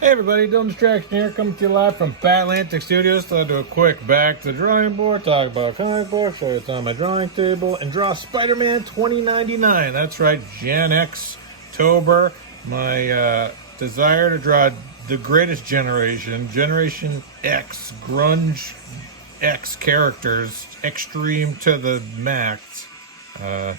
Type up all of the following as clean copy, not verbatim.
Hey everybody, Dylan Distraction here, coming to you live from Batlantic Studios. So I'll do a quick back to the drawing board, talk about comic books, show you what's on my drawing table, and draw Spider-Man 2099. That's right, Gen X-tober. My desire to draw the greatest generation, Generation X, grunge X characters, extreme to the max. So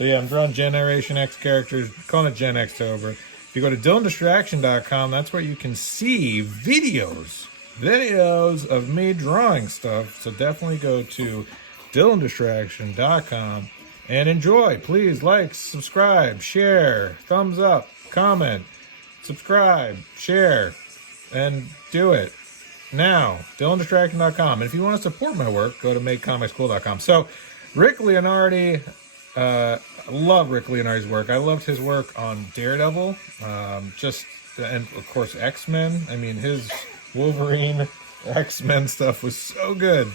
yeah, I'm drawing Generation X characters, calling it Gen X-tober. If you go to DylanDistraction.com, that's where you can see videos of me drawing stuff. So definitely go to DylanDistraction.com and enjoy. Please like, subscribe, share, thumbs up, comment, subscribe, share, and do it now. DylanDistraction.com. And if you want to support my work, go to MakeComicsCool.com. So Rick Leonardi, I love Rick Leonardi's work. I loved his work on Daredevil, and of course X-Men. I mean, his Wolverine X-Men stuff was so good.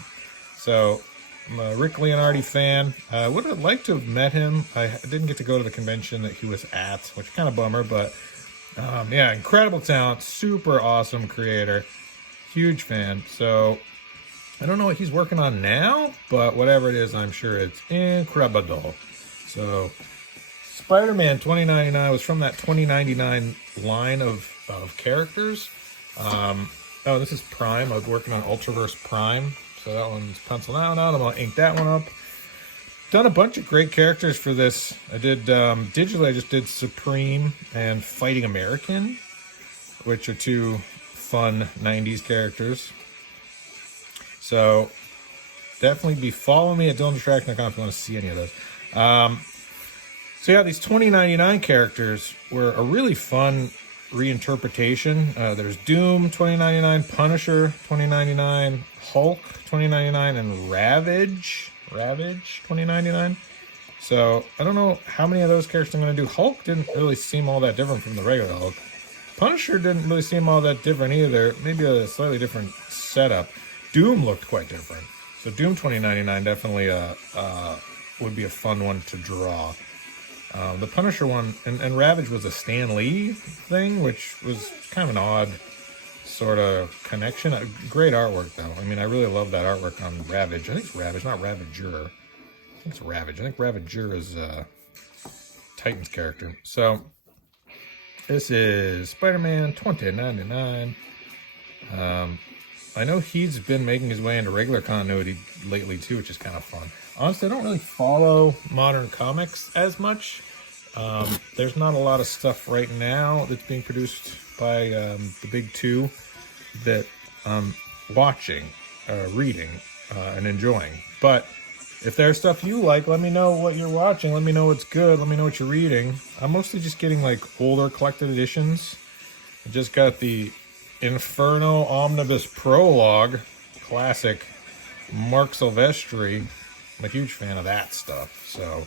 So I'm a Rick Leonardi fan. I would have liked to have met him. I didn't get to go to the convention that he was at, which is kind of bummer, but yeah, incredible talent, super awesome creator, huge fan. So I don't know what he's working on now, but whatever it is, I'm sure it's incredible. So Spider-Man 2099 was from that 2099 line of characters. Oh, this is Prime. I was working on Ultraverse Prime. So that one's penciled out. I'm going to ink that one up. Done a bunch of great characters for this. I did, digitally, I just did Supreme and Fighting American, which are two fun 90s characters. So definitely be following me at DylanDistraction.com if you want to see any of those. So yeah, these 2099 characters were a really fun reinterpretation. There's Doom 2099, Punisher 2099, Hulk 2099, and Ravage 2099. So I don't know how many of those characters I'm going to do. Hulk didn't really seem all that different from the regular Hulk. Punisher didn't really seem all that different either. Maybe a slightly different setup. Doom looked quite different. So Doom 2099 definitely would be a fun one to draw. The Punisher one, and Ravage was a Stan Lee thing, which was kind of an odd sort of connection. Great artwork, though. I mean, I really love that artwork on Ravage. I think it's Ravage, not Ravager. I think it's Ravage. I think Ravager is Titan's character. So this is Spider-Man 2099. I know he's been making his way into regular continuity lately too, which is kind of fun. Honestly, I don't really follow modern comics as much. There's not a lot of stuff right now that's being produced by the big two that I'm watching, reading, and enjoying. But if there's stuff you like, let me know what you're watching. Let me know what's good. Let me know what you're reading. I'm mostly just getting like older collected editions. I just got the Inferno Omnibus Prologue, classic Mark Silvestri. I'm a huge fan of that stuff. So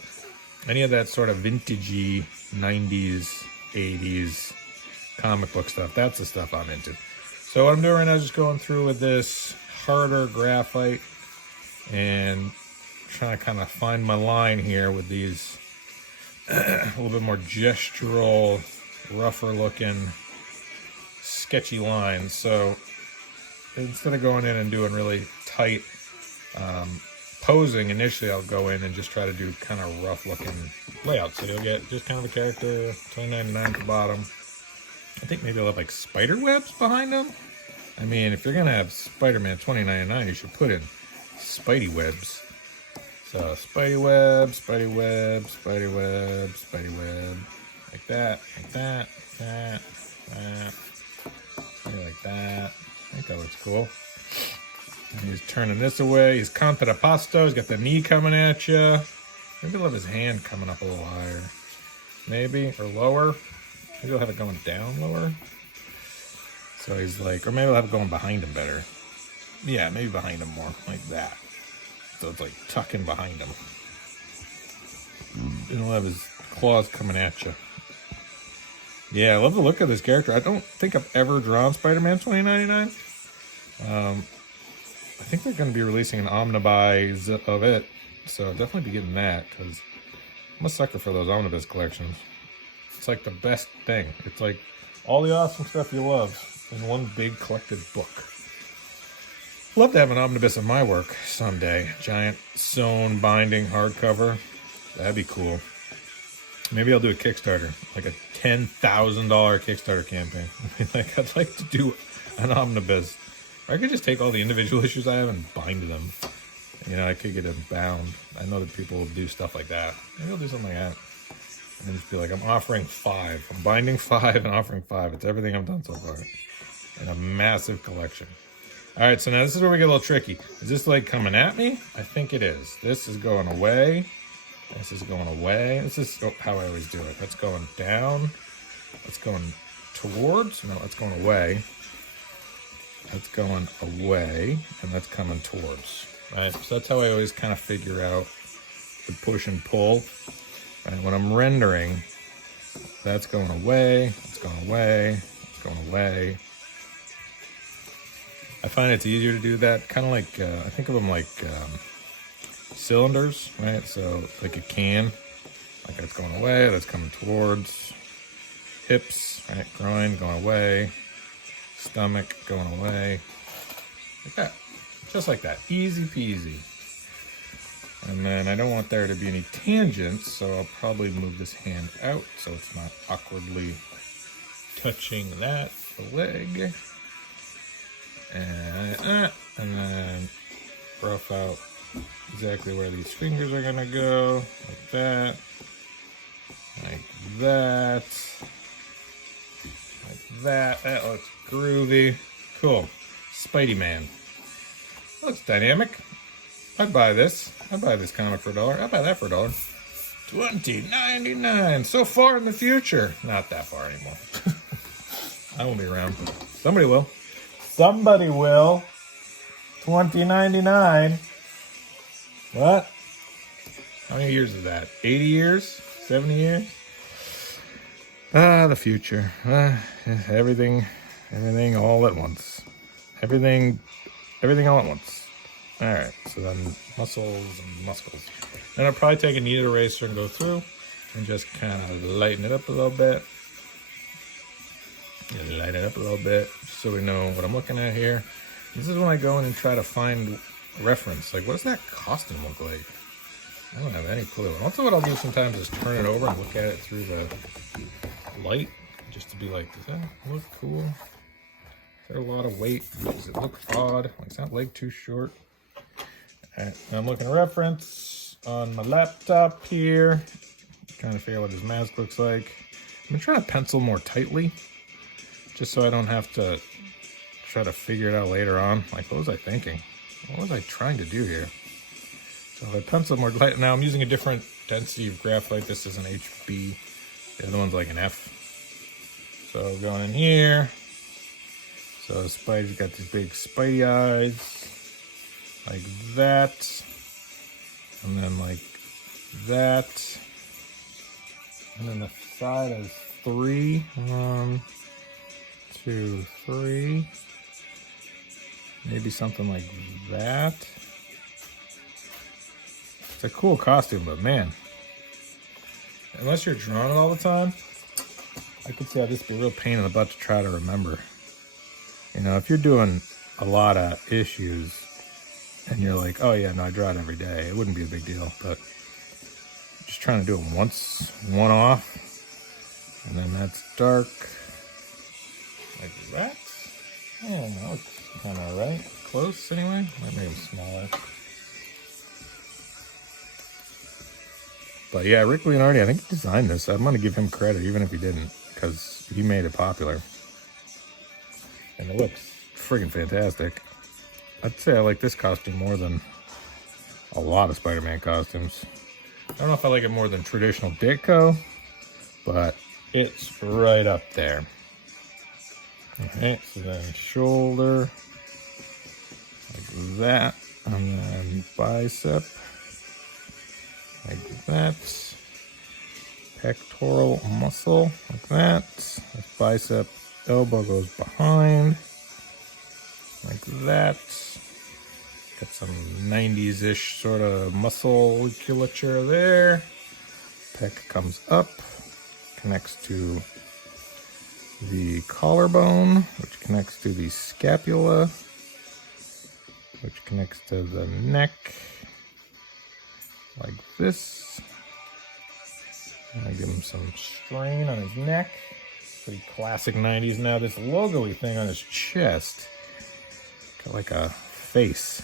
any of that sort of vintagey 90s, 80s comic book stuff, that's the stuff I'm into. So what I'm doing right now is just going through with this harder graphite and trying to kind of find my line here with these a little bit more gestural, rougher looking, sketchy lines. So instead of going in and doing really tight posing initially, I'll go in and just try to do kind of rough looking layouts. So you'll get just kind of a character, 2099 at the bottom. I think maybe I'll have like spider webs behind them. I mean, if you're gonna have Spider-Man 2099, you should put in Spidey webs. So Spidey web, Spidey web, Spidey web, Spidey web, like that, like that, like that. Maybe like that. I think that looks cool. And he's turning this away. He's contrapposto. He's got the knee coming at you. Maybe he'll have his hand coming up a little higher. Maybe, or lower. Maybe he'll have it going down lower. So he's like, or maybe he'll have it going behind him better. Yeah, maybe behind him more, like that. So it's like tucking behind him. And he'll have his claws coming at you. Yeah, I love the look of this character. I don't think I've ever drawn Spider-Man 2099. I think they're going to be releasing an omnibus of it, so I'll definitely be getting that, because I'm a sucker for those omnibus collections. It's like the best thing. It's like All the awesome stuff you love in one big collected book. Love to have an omnibus of my work someday. Giant sewn binding hardcover. That'd be cool. Maybe I'll do a Kickstarter, like a $10,000 Kickstarter campaign. Like, I'd like to do an omnibus. Or I could just take all the individual issues I have and bind them. You know, I could get them bound. I know that people will do stuff like that. Maybe I'll do something like that. And then just be like, I'm offering 5. I'm binding 5 and offering 5. It's everything I've done so far. And a massive collection. All right, so now this is where we get a little tricky. Is this like coming at me? I think it is. This is going away. This is going away. This is how I always do it. That's going down. That's going towards. No, that's going away. That's going away. And that's coming towards. Right? So that's how I always kind of figure out the push and pull. Right? When I'm rendering, that's going away. It's going away. It's going away. I find it's easier to do that. Kind of like, I think of them like cylinders, right? So like a can, like that's going away, that's coming towards. Hips, right? Groin going away. Stomach going away. Like that. Just like that. Easy peasy. And then I don't want there to be any tangents, so I'll probably move this hand out so it's not awkwardly touching that, the leg. And then rough out exactly where these fingers are gonna go, like that, like that, like that. That looks groovy. Cool. Spidey Man. That looks dynamic. I'd buy this. I'd buy this comic for $1. I'd buy that for $1. $20.99. So far in the future. Not that far anymore. I won't be around. Somebody will. Somebody will. $20.99. What? How many years is that? 80 years? 70 years? The future. Everything all at once. Everything all at once. Alright, so then muscles and muscles. Then I'll probably take a kneaded eraser and go through and just kind of lighten it up a little bit. Light it up a little bit so we know what I'm looking at here. This is when I go in and try to find reference. Like, what does that costume look like? I don't have any clue. Also, what I'll do sometimes is turn it over and look at it through the light, just to be like, does that look cool? Is there a lot of weight? Does it look odd? Like, is that leg too short? All right, I'm looking at reference on my laptop here. Trying to figure out what his mask looks like. I'm trying to pencil more tightly, just so I don't have to try to figure it out later on. Like, what was I thinking? What was I trying to do here? So if I pencil more light, now I'm using a different density of graphite. This is an HB. The other one's like an F. So going in here. So Spidey's got these big Spidey eyes. Like that. And then like that. And then the side is 3. 1, 2, 3. Maybe something like that. It's a cool costume, but man, unless you're drawing it all the time, I could see how this would be a real pain in the butt to try to remember. You know, if you're doing a lot of issues and you're like, oh yeah, no, I draw it every day, it wouldn't be a big deal. But just trying to do it once, one off, and then that's dark, like that. Yeah, that looks kind of right. Close anyway. Might make them smaller. But yeah, Rick Leonardi, I think he designed this. I'm going to give him credit, even if he didn't, because he made it popular. And it looks friggin' fantastic. I'd say I like this costume more than a lot of Spider-Man costumes. I don't know if I like it more than traditional Ditko, but it's right up there. Alright, so then shoulder, like that, and then bicep, like that, pectoral muscle, like that, this bicep elbow goes behind, like that, got some 90s-ish sort of musculature there, pec comes up, connects to the collarbone, which connects to the scapula, which connects to the neck, like this. I give him some strain on his neck. Pretty classic 90s. Now this logo-y thing on his chest, got like a face,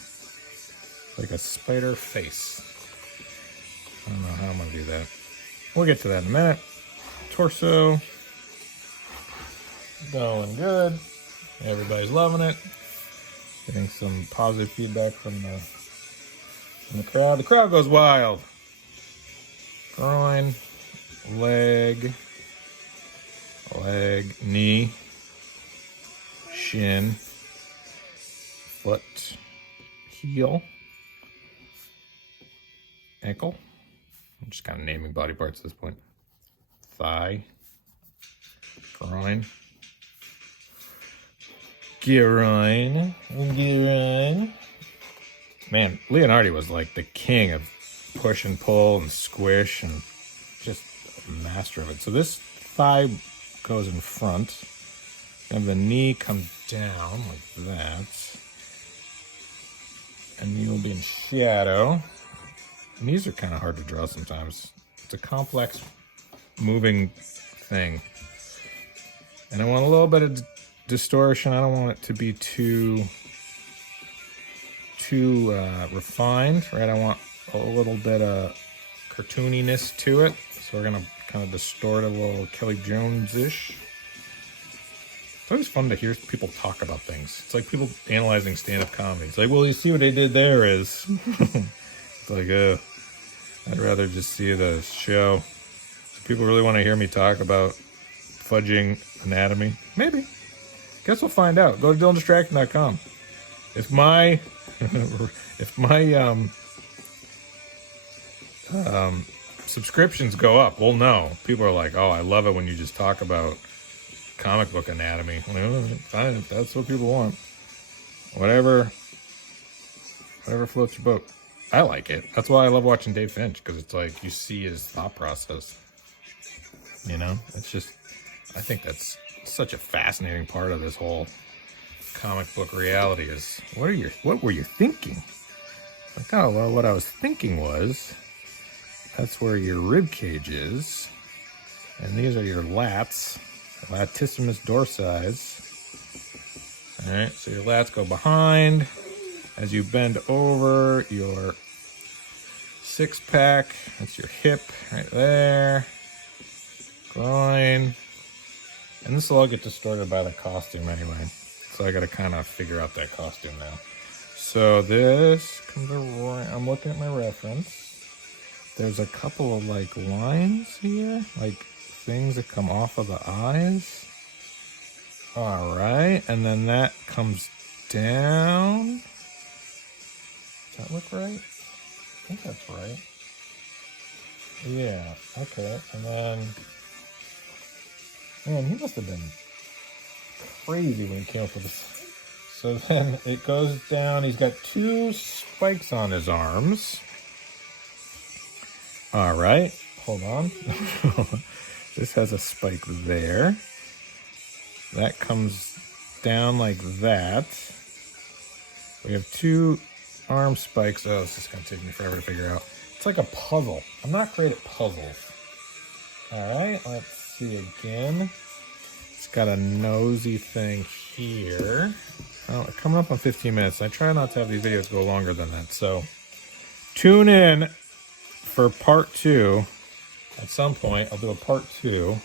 like a spider face. I don't know how I'm gonna do that. We'll get to that in a minute. Torso, going good. Everybody's loving it. Getting some positive feedback from the crowd. The crowd goes wild. Groin, leg, knee, shin, foot, heel, ankle. I'm just kind of naming body parts at this point. Thigh, groin, groin. Man, Leonardi was like the king of push and pull and squish and just a master of it. So this thigh goes in front, and the knee comes down like that, and knee will be in shadow. Knees are kind of hard to draw sometimes. It's a complex moving thing, and I want a little bit of distortion. I don't want it to be too refined, right? I want a little bit of cartooniness to it, so we're gonna kind of distort a little Kelly Jones-ish. It's always fun to hear people talk about things. It's like people analyzing stand-up comedy. It's like, well, you see what they did there is. It's like, I'd rather just see the show. Do people really want to hear me talk about fudging anatomy? Maybe. Guess we'll find out. Go to DylanDistraction.com. If my subscriptions go up, we'll know. People are like, oh, I love it when you just talk about comic book anatomy. Well, fine, if that's what people want. Whatever floats your boat. I like it. That's why I love watching Dave Finch, because it's like you see his thought process. You know, it's just, I think that's such a fascinating part of this whole comic book reality is what were you thinking? Like, oh, well, what I was thinking was that's where your rib cage is, and these are your lats, latissimus dorsi. All right, so your lats go behind as you bend over your six-pack. That's your hip right there, groin, and this will all get distorted by the costume anyway. So I got to kind of figure out that costume now. So this comes around. I'm looking at my reference. There's a couple of like lines here, like things that come off of the eyes. All right, and then that comes down. Does that look right? I think that's right. Yeah, okay. And then, man, he must have been crazy when he came up with this. So then it goes down. He's got two spikes on his arms. All right, hold on. This has a spike there. That comes down like that. We have two arm spikes. Oh, this is going to take me forever to figure out. It's like a puzzle. I'm not great at puzzles. All right, let's see again. It's got a nosy thing here. Oh, coming up on 15 minutes. I try not to have these videos go longer than that. So tune in for part 2. At some point, I'll do a part 2.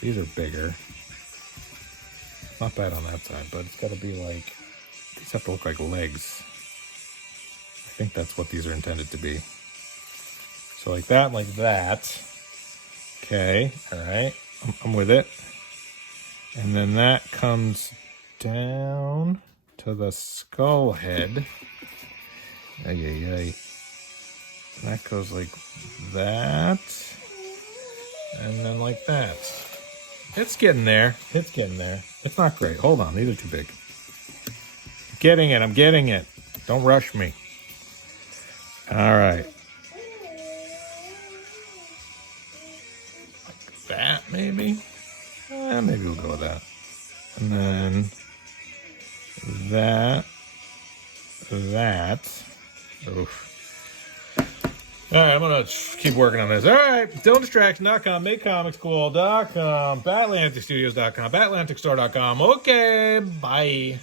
These are bigger. Not bad on that side, but it's got to be like, these have to look like legs. I think that's what these are intended to be. So like that, like that. Okay, all right, I'm with it. And then that comes down to the skull head. Ay, ay, ay. That goes like that. And then like that. It's getting there. It's getting there. It's not great. Hold on, these are too big. I'm getting it. Don't rush me. All right. Like that, maybe? Maybe we'll go with that. And then that. Oof. All right, I'm going to keep working on this. All right, DylanDistraction.com, MakeComicsCool.com, BatlanticStudios.com, BatlanticStore.com. Okay, bye.